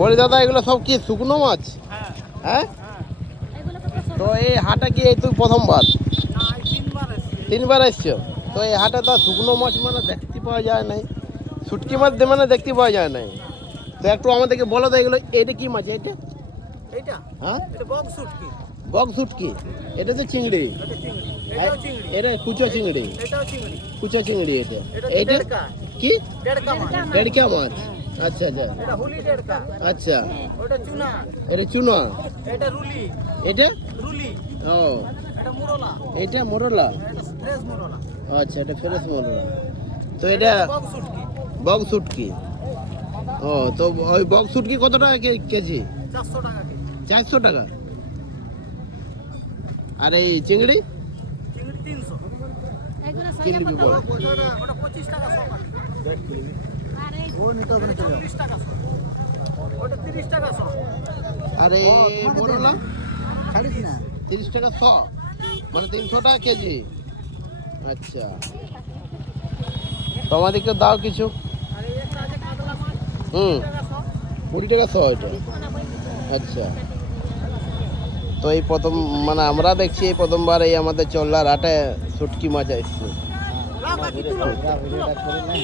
বলি দাদা এগুলো সব কি শুকনো মাছ? হ্যাঁ হ্যাঁ, হ্যাঁ। তো এই হাটে কি এই তুই প্রথমবার? না, এই 3 বার এসেছি। 3বার এসছো? তো এই হাটে তো শুকনো মাছ মানে দেখতে পাওয়া যায় নাই, শুটকি মাছ মানে দেখতে পাওয়া যায় নাই। তো একটু আমাদেরকে বলো তো এগুলো, এটা কি মাছ এটা? এইটা হ্যাঁ, এটা বক শুটকি, বক শুটকি। এটা তো চিংড়ি, এটা চিংড়ি, এটাও চিংড়ি, এটা কুচো চিংড়ি, এটাও চিংড়ি, কুচো চিংড়ি। এটা এটা এইটা ডেড়কা, কি? ডেড়কা মাছ, ডেড়কা মাছ। আচ্ছা আচ্ছা এটা হুলি ডেড়কা, আচ্ছা, ওটা চুনা, এটা চুনা, এটা রুলি, এটা রুলি, ও, এটা মুরলা, এটা মোরলা। এটা ফ্রেশ মুরলা, আচ্ছা, এটা ফ্রেশ মোরলা। তো এটা বক শুটকি, বক শুটকি। ও, তো ওই বক শুটকি কত টাকা কেজি? 400 টাকা কেজি, 400 টাকা। আর এই চিংড়ি? চিংড়ি 300, কি নিবি বল? ওটা 25 টাকা শো করে, ও নিতে হবে না, চলে যাও। 30 টাকা শো, ওটা 30 টাকা শো, আর এই মোরলা? ছাড়িস না। 30 টাকা 100, মানে 300 টাকা কেজি। আচ্ছা, তো আমাদেরকে দাও কিছু। আর এই একটা আছে কাতলা মাছ, হুম, 20 টাকা শো, 20 টাকা 100 এটা। আচ্ছা, তো এই প্রথম মানে আমরা দেখছি এই প্রথমবার এই আমাদের চল্লার হাটে শুটকি মাছ এসছে। লাও কাকি তুলো, ভিডিওটা করে না।